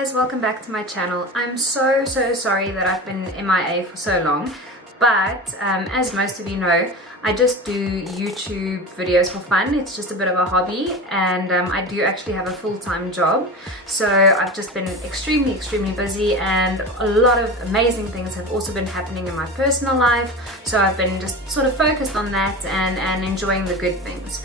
guys, welcome back to my channel. I'm so sorry that I've been MIA for so long, but as most of you know, I just do YouTube videos for fun. It's just a bit of a hobby, and I do actually have a full-time job, so I've just been extremely busy, and a lot of amazing things have also been happening in my personal life, so I've been just sort of focused on that and enjoying the good things.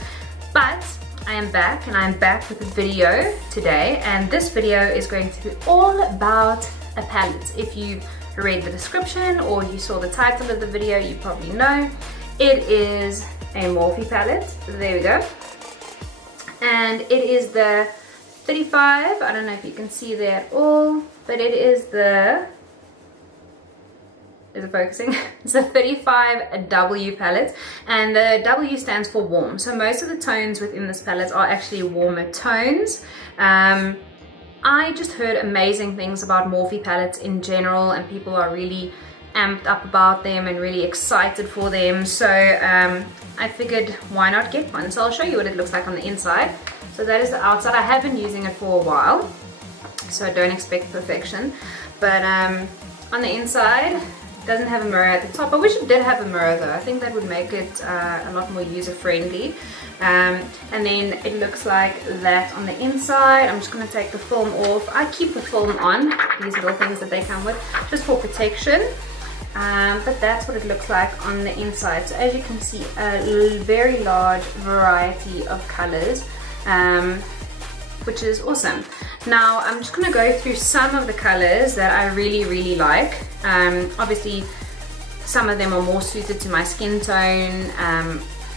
But I am back, and I'm back with a video today, and this video is going to be all about a palette. If you read the description or you saw the title of the video, you probably know. It is a Morphe palette. There we go. And it is the 35, I don't know if you can see there at all, but it is the, is it focusing? It's the 35W palette, and the W stands for warm. So most of the tones within this palette are actually warmer tones. I just heard amazing things about Morphe palettes in general, and people are really amped up about them and really excited for them. So I figured, why not get one? So I'll show you what it looks like on the inside. So that is the outside. I have been using it for a while, so don't expect perfection. But on the inside, doesn't have a mirror at the top. I wish it did have a mirror though. I think that would make it a lot more user-friendly. And then it looks like that on the inside. I'm just going to take the film off. I keep the film on, these little things that they come with, just for protection. But that's what it looks like on the inside. So as you can see, a very large variety of colors, which is awesome. Now I'm just going to go through some of the colors that I really like. Obviously some of them are more suited to my skin tone.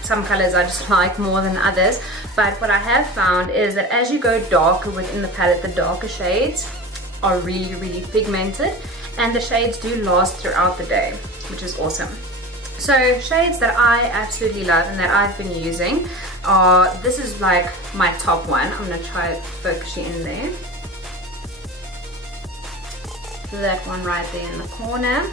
Some colors I just like more than others, but what I have found is that as you go darker within the palette, the darker shades are really pigmented, and the shades do last throughout the day, which is awesome. So shades that I absolutely love and that I've been using are, this is like my top one. I'm going to try to focus you in there. That one right there in the corner.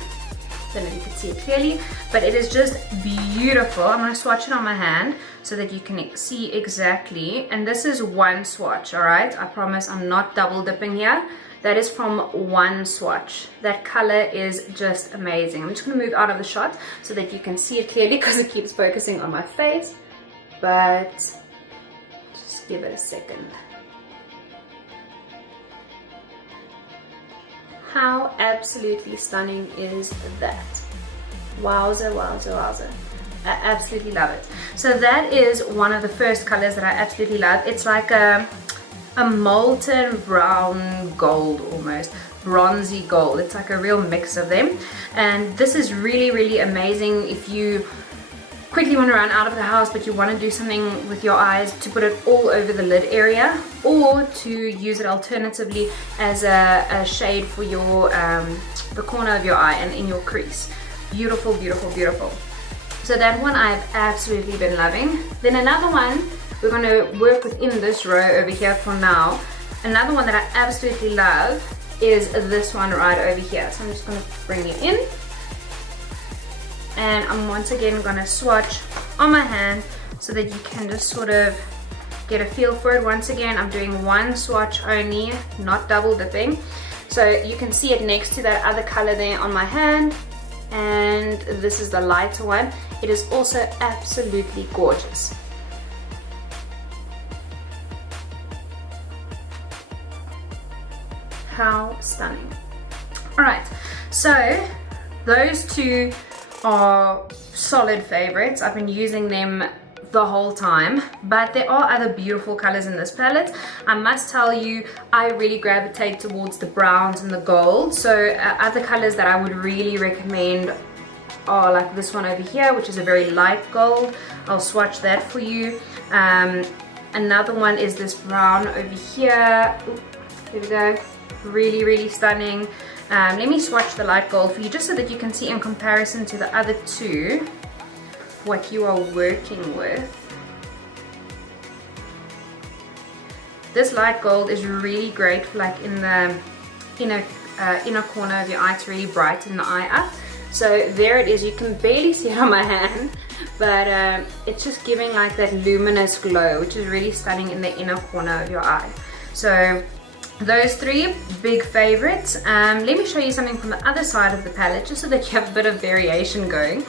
Don't know if you can see it clearly, but it is just beautiful. I'm going to swatch it on my hand so that you can see exactly. And this is one swatch, alright? I promise I'm not double dipping here. That is from one swatch. That color is just amazing. I'm just going to move out of the shot so that you can see it clearly because it keeps focusing on my face. But just give it a second. How absolutely stunning is that? Wowza. I absolutely love it. So that is one of the first colors that I absolutely love. It's like a molten brown gold, almost bronzy gold. It's like a real mix of them, and this is really amazing if you quickly want to run out of the house but you want to do something with your eyes, to put it all over the lid area, or to use it alternatively as a shade for your the corner of your eye and in your crease. Beautiful. So that one I've absolutely been loving. Then another one, we're going to work within this row over here for now. Another one that I absolutely love is this one right over here. So I'm just going to bring it in, and I'm once again going to swatch on my hand so that you can just sort of get a feel for it. Once again, I'm doing one swatch only, not double dipping. So you can see it next to that other color there on my hand, and this is the lighter one. It is also absolutely gorgeous. How stunning. Alright, so those two are solid favorites. I've been using them the whole time, but there are other beautiful colors in this palette. I must tell you, I really gravitate towards the browns and the gold. So other colors that I would really recommend are like this one over here, which is a very light gold. I'll swatch that for you. Another one is this brown over here. Ooh, here we go. Really stunning. Let me swatch the light gold for you just so that you can see in comparison to the other two what you are working with. This light gold is really great for like in the inner corner of your eye to really brighten the eye up. So there it is. You can barely see it on my hand, but it's just giving like that luminous glow, which is really stunning in the inner corner of your eye. So those three big favorites. Let me show you something from the other side of the palette just so that you have a bit of variation going.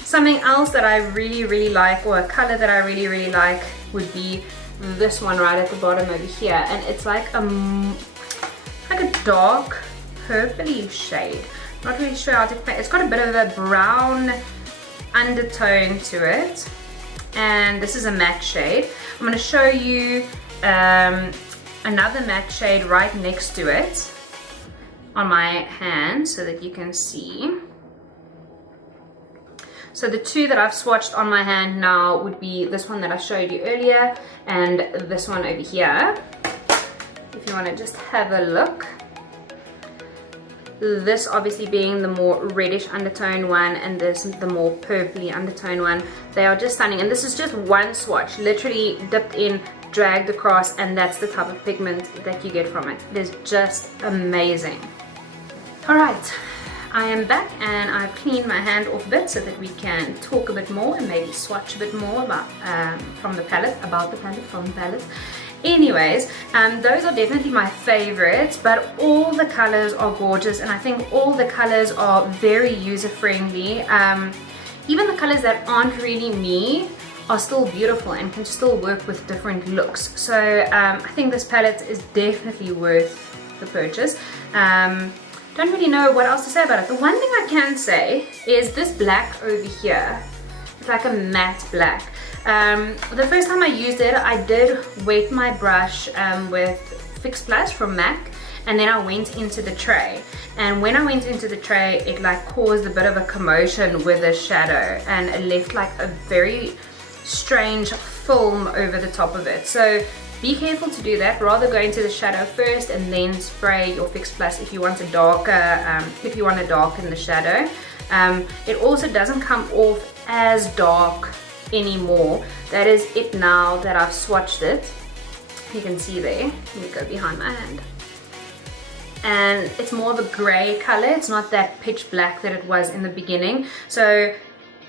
Something else that I really like, or a color that I really like, would be this one right at the bottom over here, and it's like a dark purpley shade. Not really sure how to explain. It's got a bit of a brown undertone to it, and this is a matte shade. I'm going to show you another matte shade right next to it on my hand so that you can see. So the two that I've swatched on my hand now would be this one that I showed you earlier and this one over here. If you want to just have a look. This obviously being the more reddish undertone one, and this the more purpley undertone one. They are just stunning, and this is just one swatch, literally dipped in, dragged across, and that's the type of pigment that you get from it. It is just amazing. Alright, I am back and I've cleaned my hand off a bit so that we can talk a bit more and maybe swatch a bit more about from the palette. Anyways, those are definitely my favorites, but all the colors are gorgeous, and I think all the colors are very user-friendly. Even the colors that aren't really me are still beautiful and can still work with different looks. So I think this palette is definitely worth the purchase. Don't really know what else to say about it. The one thing I can say is this black over here. It's like a matte black. The first time I used it, I did wet my brush with Fix Plus from MAC, and then I went into the tray. And when I went into the tray, it like caused a bit of a commotion with the shadow, and it left like a very strange film over the top of it. So be careful to do that. Rather go into the shadow first and then spray your Fix Plus if you want a darker, if you want to darken the shadow. It also doesn't come off as dark anymore. That is it now that I've swatched it. You can see there. Let me go behind my hand. And it's more of a grey color. It's not that pitch black that it was in the beginning. So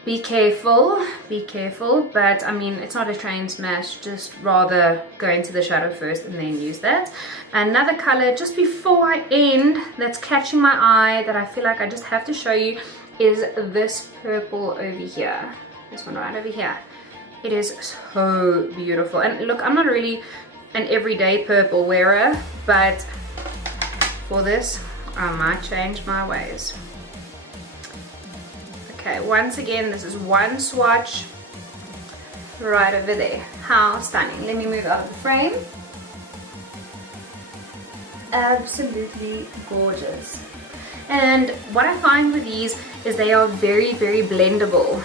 be careful, but I mean, it's not a train smash, just rather go into the shadow first and then use that. Another color, just before I end, that's catching my eye, that I feel like I just have to show you, is this purple over here. This one right over here. It is so beautiful. And look, I'm not really an everyday purple wearer, but for this, I might change my ways. Okay, once again, this is one swatch right over there. How stunning. Let me move out of the frame. Absolutely gorgeous. And what I find with these is they are very blendable.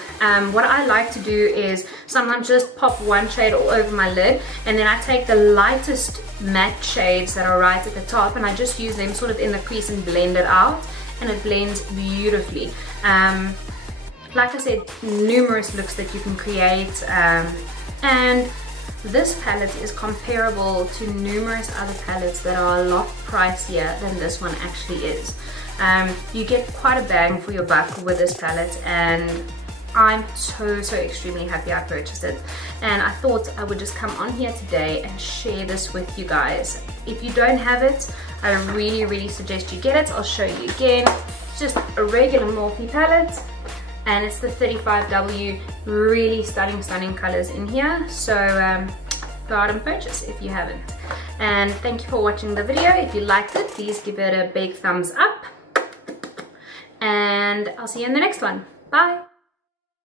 What I like to do is sometimes just pop one shade all over my lid, and then I take the lightest matte shades that are right at the top, and I just use them sort of in the crease and blend it out, and it blends beautifully. Like I said, numerous looks that you can create, and this palette is comparable to numerous other palettes that are a lot pricier than this one actually is. You get quite a bang for your buck with this palette, and I'm so extremely happy I purchased it. And I thought I would just come on here today and share this with you guys. If you don't have it, I really suggest you get it. I'll show you again. It's just a regular Morphe palette, and it's the 35W. Really stunning colors in here. So go out and purchase if you haven't. And thank you for watching the video. If you liked it, please give it a big thumbs up, and I'll see you in the next one. Bye.